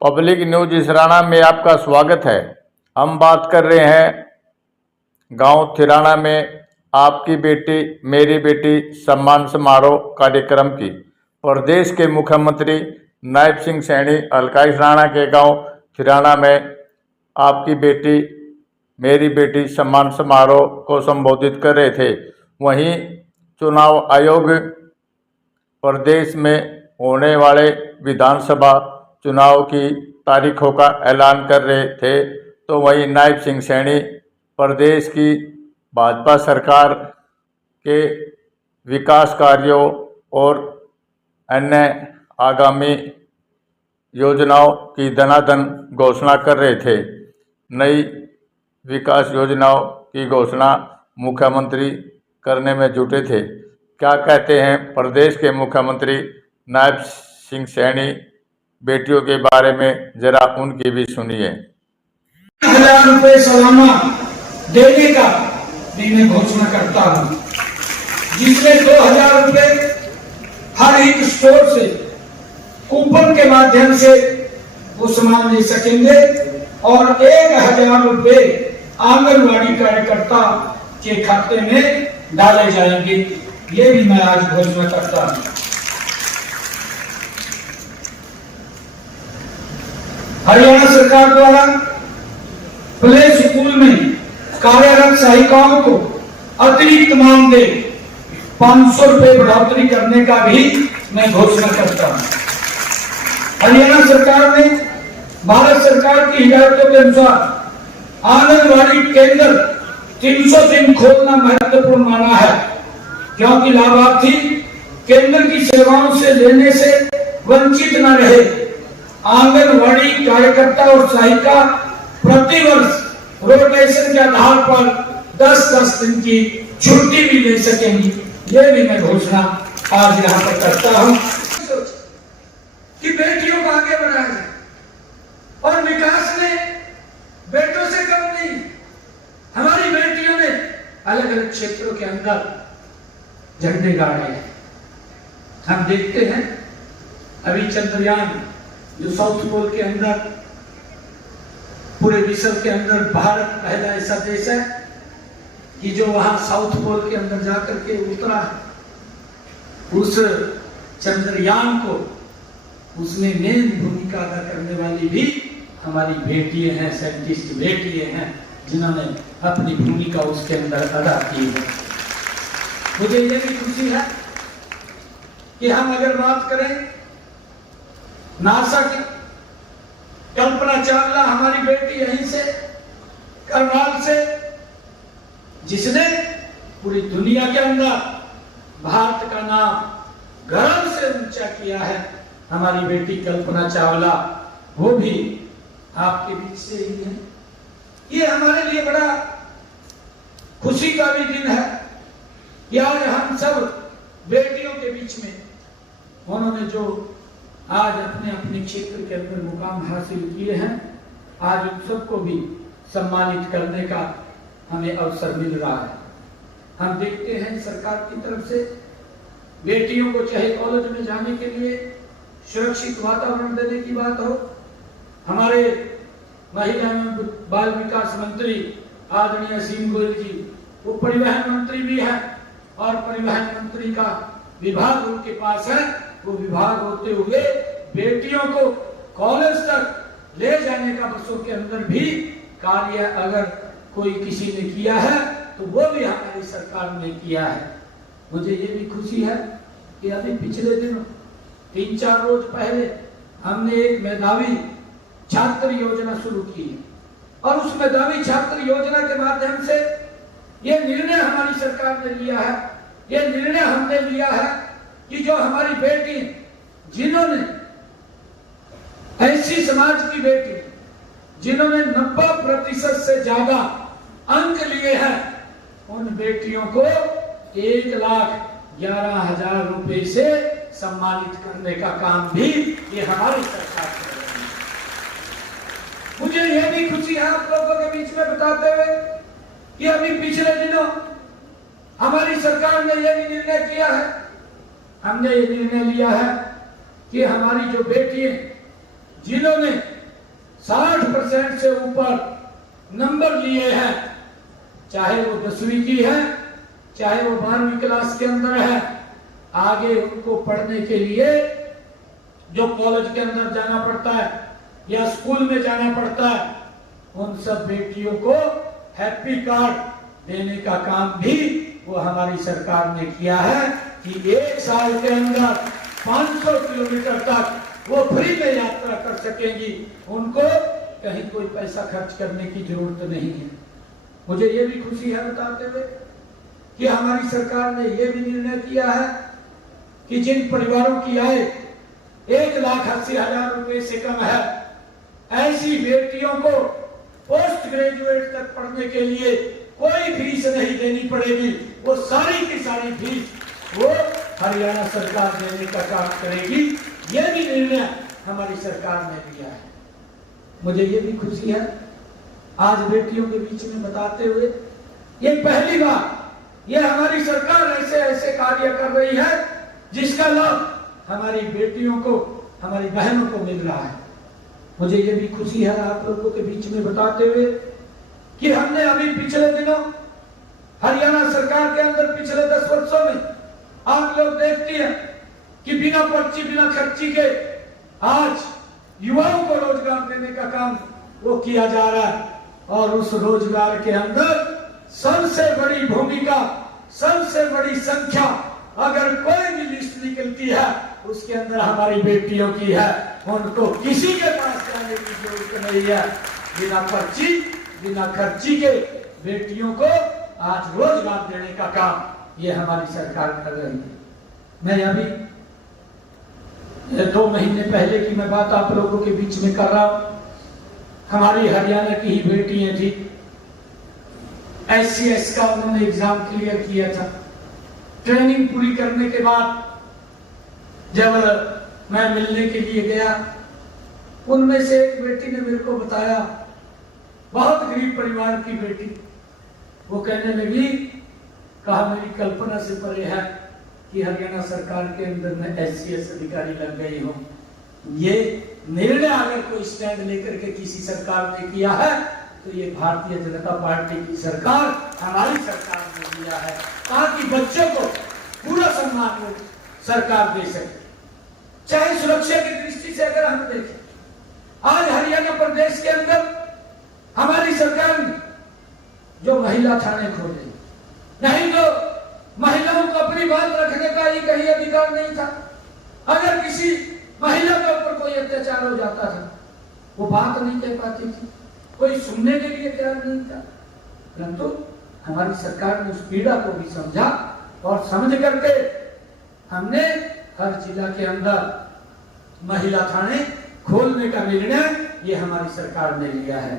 Public news Israna में आपका स्वागत है। हम बात कर रहे हैं गांव थिराना में आपकी बेटी मेरी बेटी सम्मान समारोह कार्यक्रम की। प्रदेश के मुख्यमंत्री नायब सिंह सैनी हल्का इसराना के गांव थिराना में आपकी बेटी मेरी बेटी सम्मान समारोह को संबोधित कर रहे थे। वहीं चुनाव आयोग प्रदेश में होने वाले विधानसभा चुनाव की तारीखों का ऐलान कर रहे थे, तो वहीं नायब सिंह सैनी प्रदेश की भाजपा सरकार के विकास कार्यों और अन्य आगामी योजनाओं की दनादन घोषणा कर रहे थे। नई विकास योजनाओं की घोषणा मुख्यमंत्री करने में जुटे थे। क्या कहते हैं प्रदेश के मुख्यमंत्री नायब सिंह सैनी बेटियों के बारे में, जरा उनकी भी सुनिए। 1000 रुपए सालाना देने का भी मैं घोषणा करता हूं, जिसमें 2000 रुपए हर एक स्टोर से कूपन के माध्यम से वो सामान ले सकेंगे और 1000 रुपए आंगनवाड़ी कार्यकर्ता के खाते में डाले जाएंगे। ये भी मैं आज घोषणा करता हूं। हरियाणा सरकार द्वारा प्ले स्कूल में कार्यरत सहायिकाओं को अतिरिक्त मानदेय 500 रुपए बढ़ोतरी करने का भी मैं घोषणा करता हूं। हरियाणा सरकार ने भारत सरकार की हिदायतों के अनुसार आंगनवाड़ी केंद्र 300 दिन खोलना महत्वपूर्ण माना है, क्योंकि लाभार्थी केंद्र की सेवाओं से लेने से वंचित न रहे। आंगनवाड़ी कार्यकर्ता और सहायिका प्रतिवर्ष रोटेशन के आधार पर 10-10 दिन की छुट्टी भी ले सकेंगी। ये भी मैं घोषणा आज यहाँ पर करता हूँ कि बेटियों को आगे बढ़ाया जाए और विकास में बेटों से कम नहीं। हमारी बेटियों ने अलग अलग क्षेत्रों के अंदर झंडे गाड़े हैं। हम देखते हैं अभी चंद्रयान जो साउथ पोल के अंदर पूरे विश्व के अंदर भारत पहला ऐसा देश है कि जो वहां साउथ पोल के अंदर जाकर के उतरा है। उस चंद्रयान को उसमें मेन भूमिका अदा करने वाली भी हमारी बेटियां हैं, साइंटिस्ट बेटियां हैं, जिन्होंने अपनी भूमिका उसके अंदर अदा की है। मुझे ये भी खुशी है कि हम अगर बात करें नासा की, कल्पना चावला हमारी बेटी यहीं से करनाल से, जिसने पूरी दुनिया के अंदर भारत का नाम गर्व से ऊंचा किया है। हमारी बेटी कल्पना चावला, वो भी आपके बीच से ही है। ये हमारे लिए बड़ा खुशी का भी दिन है कि आज हम सब बेटियों के बीच में उन्होंने जो आज अपने अपने क्षेत्र के अंदर मुकाम हासिल किए हैं, आज उन सबको भी सम्मानित करने का हमें अवसर मिल रहा है। हम देखते हैं सरकार की तरफ से बेटियों को चाहे कॉलेज में जाने के लिए सुरक्षित वातावरण देने की बात हो, हमारे महिला एवं बाल विकास मंत्री आदरणीय असीम गोयल जी, वो परिवहन मंत्री भी हैं और परिवहन मंत्री का विभाग उनके पास है। वो विभाग होते हुए बेटियों को कॉलेज तक ले जाने का बसों के अंदर भी कार्य अगर कोई किसी ने किया है तो वो भी हमारी सरकार ने किया है। मुझे ये भी खुशी है कि अभी पिछले दिनों 3-4 रोज पहले हमने एक मेधावी छात्र योजना शुरू की है और उस मेधावी छात्र योजना के माध्यम से ये निर्णय हमारी सरकार ने लिया है, ये निर्णय हमने लिया है कि जो हमारी बेटी, जिन्होंने ऐसी समाज की बेटी जिन्होंने 90% से ज्यादा अंक लिए हैं, उन बेटियों को 1,11,000 रुपए से सम्मानित करने का काम भी ये हमारी सरकार कर रही है। मुझे यह भी खुशी है आप लोगों के बीच में बताते हुए कि अभी पिछले दिनों हमारी सरकार ने यह भी निर्णय किया है, हमने ये निर्णय लिया है कि हमारी जो बेटियां जिन्होंने 60% से ऊपर नंबर लिए हैं, चाहे वो 10वीं की है, चाहे वो 12वीं क्लास के अंदर है, आगे उनको पढ़ने के लिए जो कॉलेज के अंदर जाना पड़ता है या स्कूल में जाना पड़ता है, उन सब बेटियों को हैप्पी कार्ड देने का काम भी वो हमारी सरकार ने किया है कि 1 साल के अंदर 500 किलोमीटर तक वो फ्री में यात्रा कर सकेंगी, उनको कहीं कोई पैसा खर्च करने की जरूरत नहीं है। मुझे ये भी खुशी है बताते हुए कि हमारी सरकार ने ये भी निर्णय किया है कि जिन परिवारों की आय 1,80,000 रुपए से कम है, ऐसी बेटियों को पोस्ट ग्रेजुएट तक पढ़ने के लिए कोई फीस नहीं देनी पड़ेगी। वो सारी की सारी फीस वो हरियाणा सरकार देने का काम करेगी। ये भी निर्णय हमारी सरकार ने लिया है। मुझे ये भी खुशी है आज बेटियों के बीच में बताते हुए, ये पहली बार ये हमारी सरकार ऐसे ऐसे कार्य कर रही है जिसका लाभ हमारी बेटियों को, हमारी बहनों को मिल रहा है। मुझे ये भी खुशी है आप लोगों के बीच में बताते हुए कि हमने अभी पिछले दिनों हरियाणा सरकार के अंदर पिछले 10 वर्षों में आप लोग देखते हैं कि बिना पर्ची बिना खर्ची के आज युवाओं को रोजगार देने का काम वो किया जा रहा है। और उस रोजगार के अंदर सबसे बड़ी भूमिका, सबसे बड़ी संख्या अगर कोई भी लिस्ट निकलती है उसके अंदर हमारी बेटियों की है। उनको किसी के पास जाने की जरूरत नहीं है। बिना पर्ची बिना खर्ची के बेटियों को आज रोजगार देने का काम ये हमारी सरकार कर रही है। मैं अभी 2 महीने पहले की मैं बात आप लोगों के बीच में कर रहा हूं। हमारी हरियाणा की ही बेटियां थी, SCS का उन्होंने एग्जाम क्लियर किया था। ट्रेनिंग पूरी करने के बाद जब मैं मिलने के लिए गया, उनमें से एक बेटी ने मेरे को बताया, बहुत गरीब परिवार की बेटी, वो कहने लगी, कहा मेरी कल्पना से परे है कि हरियाणा सरकार के अंदर मैं SCS अधिकारी लग गई हूं। ये निर्णय अगर कोई स्टैंड लेकर के किसी सरकार ने किया है तो ये भारतीय जनता पार्टी की सरकार, हमारी सरकार ने किया है, ताकि बच्चों को पूरा सम्मान वो सरकार दे सके। चाहे सुरक्षा की दृष्टि से अगर हम देखें, आज हरियाणा प्रदेश के अंदर हमारी सरकार ने जो महिला थाने खोले, नहीं तो महिलाओं को अपनी बात रखने का ही कहीं अधिकार नहीं था। अगर किसी महिला के ऊपर कोई अत्याचार हो जाता था, वो बात नहीं कह पाती थी, कोई सुनने के लिए तैयार नहीं था। परंतु हमारी सरकार ने उस पीड़ा को भी समझा और समझ करके हमने हर जिला के अंदर महिला थाने खोलने का निर्णय ये हमारी सरकार ने लिया है।